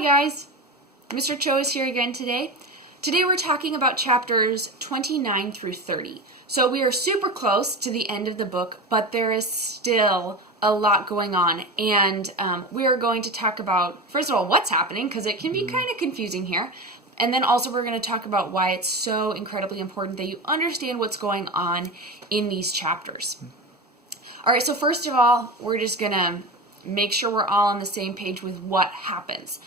Hi guys, Mr. Cho is here again today. Today we're talking about chapters 29 through 30. So we are super close to the end of the book, but there is still a lot going on. And we are going to talk about, first of all, what's happening, because it can be kind of confusing here. And then also we're going to talk about why it's so incredibly important that you understand what's going on in these chapters. All right, so first of all, we're just going to make sure we're all on the same page with what happens.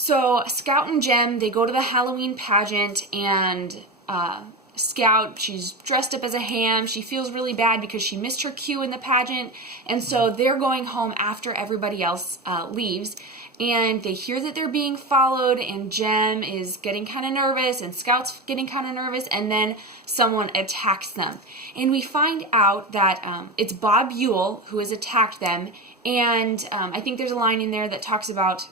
So Scout and Jem, they go to the Halloween pageant, and Scout, she's dressed up as a ham. She feels really bad because she missed her cue in the pageant, and so they're going home after everybody else leaves, and they hear that they're being followed, and Jem is getting kind of nervous, and Scout's getting kind of nervous, and then someone attacks them. And we find out that it's Bob Ewell who has attacked them, and I think there's a line in there that talks about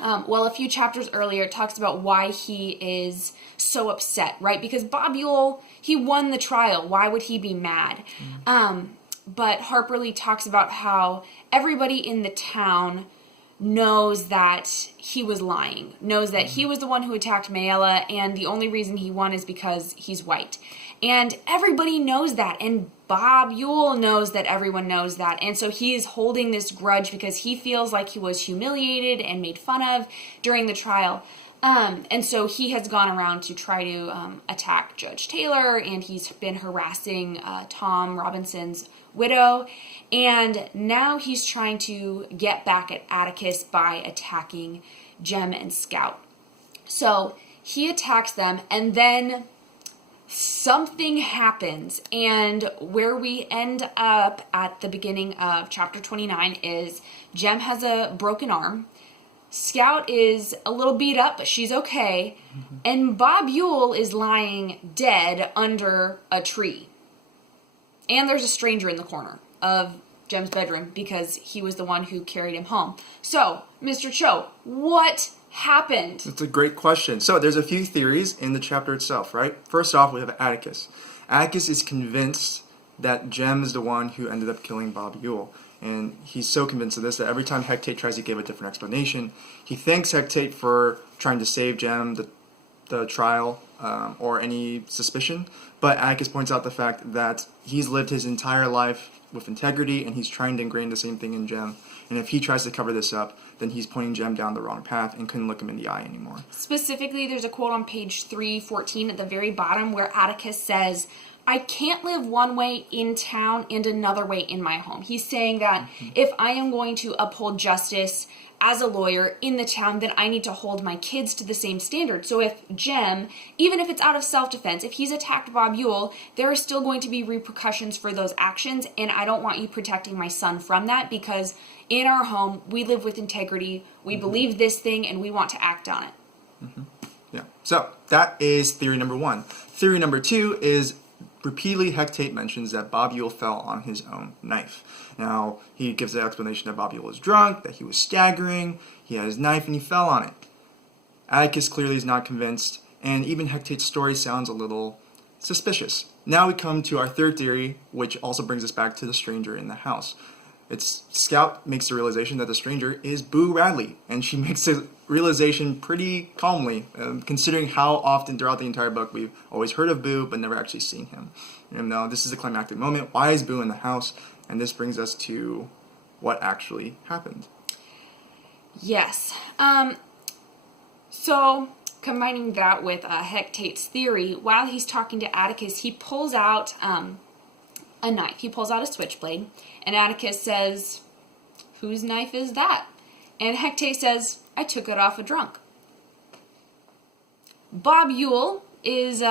a few chapters earlier, it talks about why he is so upset, right? Because Bob Ewell, he won the trial. Why would he be mad? But Harper Lee talks about how everybody in the town knows that he was lying, knows that he was the one who attacked Mayella, and the only reason he won is because he's white. And everybody knows that, and Bob Ewell knows that everyone knows that, and so he is holding this grudge because he feels like he was humiliated and made fun of during the trial. And so he has gone around to try to attack Judge Taylor, and he's been harassing Tom Robinson's widow, and now he's trying to get back at Atticus by attacking Jem and Scout. So he attacks them, and then something happens, and where we end up at the beginning of chapter 29 is Jem has a broken arm, Scout is a little beat up, but she's okay, and Bob Ewell is lying dead under a tree. And there's a stranger in the corner of Jem's bedroom because he was the one who carried him home. So, Mr. Cho, what happened? That's a great question. So there's a few theories in the chapter itself, right? First off, we have Atticus. Atticus is convinced that Jem is the one who ended up killing Bob Ewell. And he's so convinced of this that every time Hecate tries to give a different explanation, he thanks Hecate for trying to save Jem, the trial, or any suspicion. But Atticus points out the fact that he's lived his entire life with integrity, and he's trying to ingrain the same thing in Jem. And if he tries to cover this up, then he's pointing Jem down the wrong path and couldn't look him in the eye anymore. Specifically, there's a quote on page 314 at the very bottom where Atticus says, "I can't live one way in town and another way in my home." He's saying that if I am going to uphold justice as a lawyer in the town, then I need to hold my kids to the same standard. So if Jem, even if it's out of self-defense, if he's attacked Bob Ewell, there are still going to be repercussions for those actions, and I don't want you protecting my son from that, because in our home, we live with integrity, we believe this thing, and we want to act on it. Yeah. So that is theory number one. Theory number two is repeatedly Hecate mentions that Bob Ewell fell on his own knife. Now, he gives the explanation that Bob Ewell was drunk, that he was staggering, he had his knife, and he fell on it. Atticus clearly is not convinced, and even Hecate's story sounds a little suspicious. Now we come to our third theory, which also brings us back to the stranger in the house. Scout makes the realization that the stranger is Boo Radley, and she makes the realization pretty calmly, considering how often throughout the entire book we've always heard of Boo but never actually seen him. And now this is the climactic moment. Why is Boo in the house? And this brings us to what actually happened. Yes. So combining that with Hecate's theory, while he's talking to Atticus, he pulls out a knife. He pulls out a switchblade, and Atticus says, "Whose knife is that?" And Hecate says, "I took it off a drunk." Bob Ewell is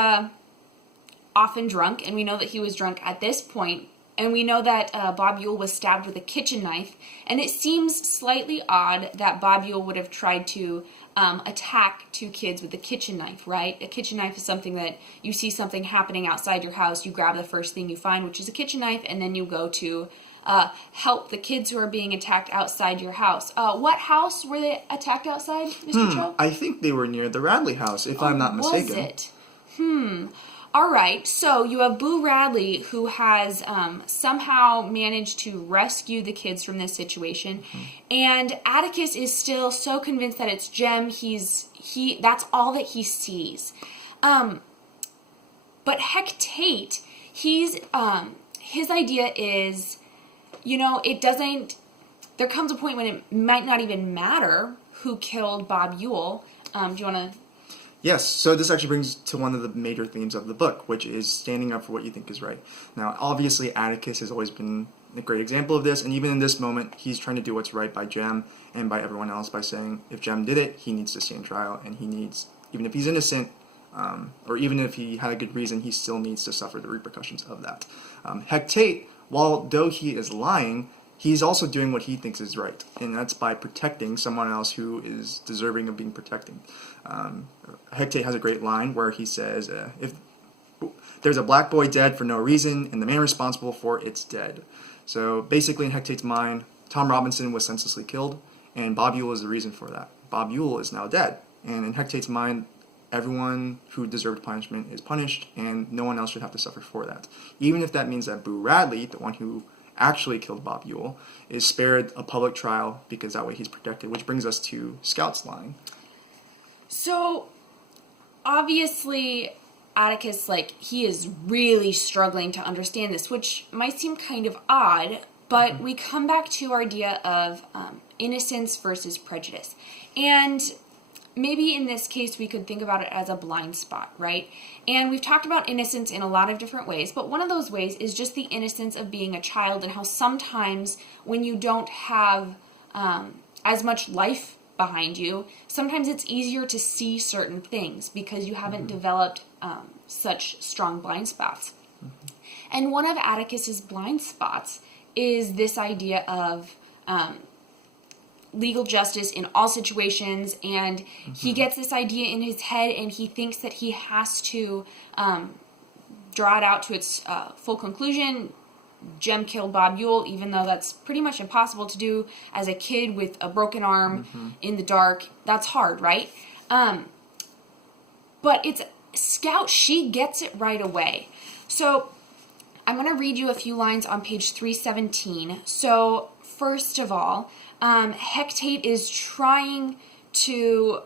often drunk, and we know that he was drunk at this point, and we know that Bob Ewell was stabbed with a kitchen knife, and it seems slightly odd that Bob Ewell would have tried to attack two kids with a kitchen knife, right? A kitchen knife is something that you see something happening outside your house, you grab the first thing you find, which is a kitchen knife, and then you go to help the kids who are being attacked outside your house. What house were they attacked outside, Mr. Cho? I think they were near the Radley house, if I'm not mistaken. Was it? All right, so you have Boo Radley, who has somehow managed to rescue the kids from this situation, and Atticus is still so convinced that it's Jem. That's all that he sees. But Hecate, his idea is, it doesn't. There comes a point when it might not even matter who killed Bob Ewell. Do you want to? Yes, so this actually brings to one of the major themes of the book, which is standing up for what you think is right. Now, obviously, Atticus has always been a great example of this, and even in this moment, he's trying to do what's right by Jem and by everyone else by saying, if Jem did it, he needs to stand trial, and he needs, even if he's innocent, or even if he had a good reason, he still needs to suffer the repercussions of that. Hecate, though he is lying, he's also doing what he thinks is right, and that's by protecting someone else who is deserving of being protected. Hecate has a great line where he says, if there's a black boy dead for no reason, and the man responsible for it's dead. So basically, in Hecate's mind, Tom Robinson was senselessly killed, and Bob Ewell is the reason for that. Bob Ewell is now dead, and in Hecate's mind, everyone who deserved punishment is punished, and no one else should have to suffer for that. Even if that means that Boo Radley, the one who actually killed Bob Ewell, is spared a public trial because that way he's protected, which brings us to Scout's line. So, obviously, Atticus, he is really struggling to understand this, which might seem kind of odd, but we come back to our idea of innocence versus prejudice. And maybe in this case, we could think about it as a blind spot, right? And we've talked about innocence in a lot of different ways, but one of those ways is just the innocence of being a child, and how sometimes when you don't have as much life behind you, sometimes it's easier to see certain things because you haven't developed such strong blind spots. And one of Atticus's blind spots is this idea of legal justice in all situations, and he gets this idea in his head, and he thinks that he has to draw it out to its full conclusion. Jem killed Bob Ewell, even though that's pretty much impossible to do as a kid with a broken arm in the dark. That's hard, right? But it's Scout, she gets it right away. So I'm going to read you a few lines on page 317. So first of all, Hecate is trying to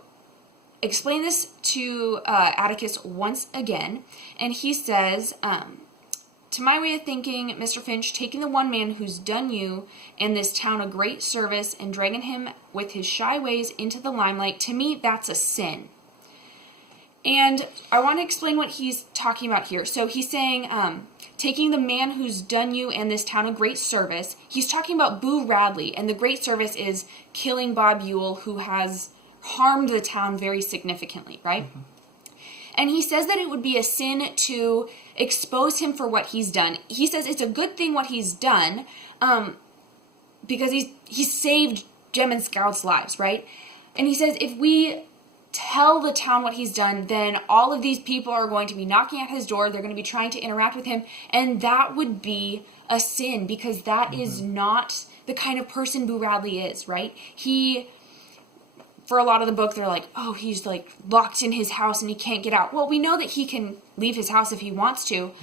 explain this to Atticus once again, and he says, to my way of thinking, Mr. Finch, taking the one man who's done you and this town a great service and dragging him with his shy ways into the limelight, to me, that's a sin. And I want to explain what he's talking about here. So he's saying, taking the man who's done you and this town a great service, he's talking about Boo Radley, and the great service is killing Bob Ewell, who has harmed the town very significantly, right? And he says that it would be a sin to expose him for what he's done. He says it's a good thing what he's done because he saved Jem and Scout's lives, right? And he says if we tell the town what he's done, then all of these people are going to be knocking at his door. They're going to be trying to interact with him, and that would be a sin because that is not the kind of person Boo Radley is, right? For a lot of the book, they're like, oh, he's locked in his house and he can't get out. Well, we know that he can leave his house if he wants to.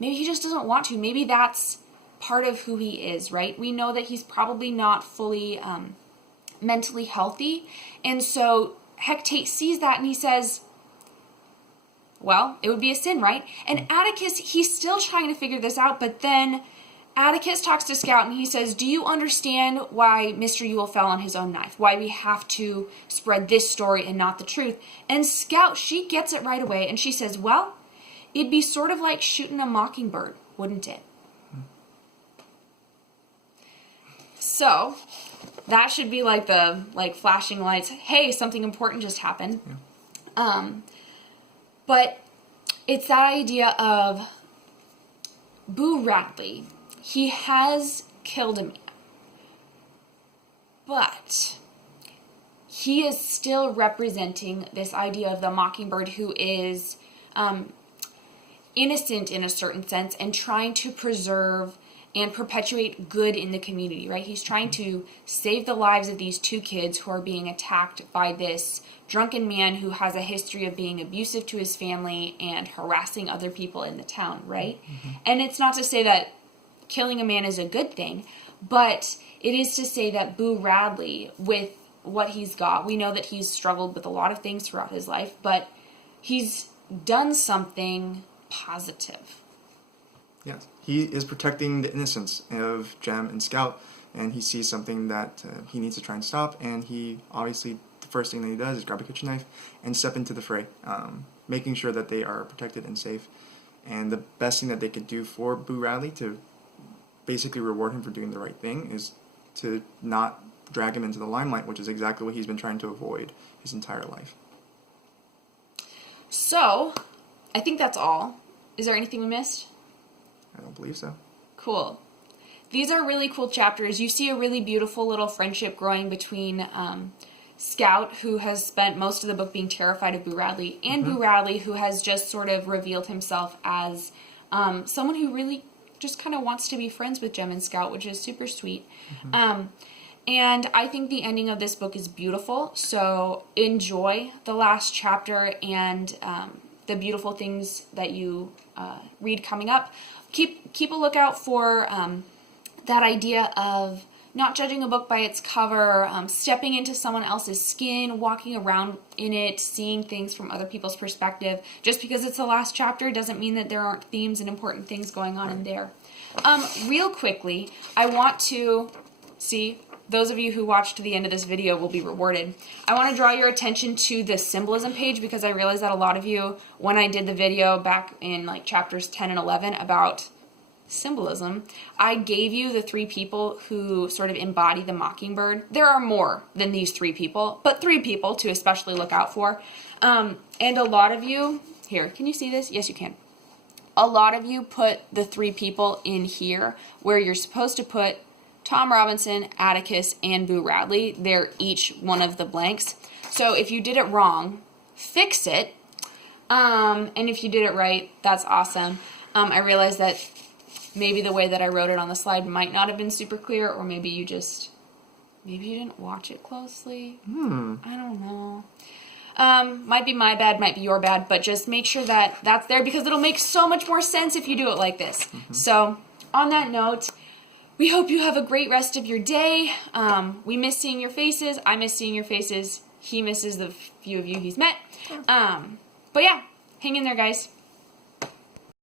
Maybe he just doesn't want to. Maybe that's part of who he is, right? We know that he's probably not fully mentally healthy. And so Hecate sees that and he says, well, it would be a sin, right? And Atticus, he's still trying to figure this out, but then Atticus talks to Scout and he says, do you understand why Mr. Ewell fell on his own knife? Why we have to spread this story and not the truth? And Scout, she gets it right away and she says, well, it'd be sort of like shooting a mockingbird, wouldn't it? So that should be like the flashing lights. Hey, something important just happened. Yeah. But it's that idea of Boo Radley. He has killed a man, but he is still representing this idea of the mockingbird who is innocent in a certain sense and trying to preserve and perpetuate good in the community, right? He's trying to save the lives of these two kids who are being attacked by this drunken man who has a history of being abusive to his family and harassing other people in the town, right? And it's not to say that killing a man is a good thing, but it is to say that Boo Radley, with what he's got, we know that he's struggled with a lot of things throughout his life, but he's done something positive. Yes, he is protecting the innocence of Jem and Scout, and he sees something that he needs to try and stop, and he obviously, the first thing that he does is grab a kitchen knife and step into the fray, making sure that they are protected and safe. And the best thing that they could do for Boo Radley to basically reward him for doing the right thing is to not drag him into the limelight, which is exactly what he's been trying to avoid his entire life. So, I think that's all. Is there anything we missed? I don't believe so. Cool. These are really cool chapters. You see a really beautiful little friendship growing between Scout, who has spent most of the book being terrified of Boo Radley, and Boo Radley, who has just sort of revealed himself as someone who really just kind of wants to be friends with Jem and Scout, which is super sweet. And I think the ending of this book is beautiful, so enjoy the last chapter and the beautiful things that you read coming up. Keep a lookout for that idea of not judging a book by its cover, stepping into someone else's skin, walking around in it, seeing things from other people's perspective. Just because it's the last chapter doesn't mean that there aren't themes and important things going on in there. Real quickly, I want to see, those of you who watched to the end of this video will be rewarded. I want to draw your attention to the symbolism page because I realized that a lot of you, when I did the video back in like chapters 10 and 11 about symbolism, I gave you the 3 people who sort of embody the Mockingbird. There are more than these 3 people, but 3 people to especially look out for. And a lot of you, here, can you see this? Yes, you can. A lot of you put the 3 people in here where you're supposed to put Tom Robinson, Atticus, and Boo Radley. They're each one of the blanks. So if you did it wrong, fix it. And if you did it right, that's awesome. I realized that maybe the way that I wrote it on the slide might not have been super clear, or maybe you didn't watch it closely. I don't know. Might be my bad, might be your bad, but just make sure that that's there because it'll make so much more sense if you do it like this. So on that note, we hope you have a great rest of your day. We miss seeing your faces. I miss seeing your faces. He misses the few of you he's met. But yeah, hang in there, guys.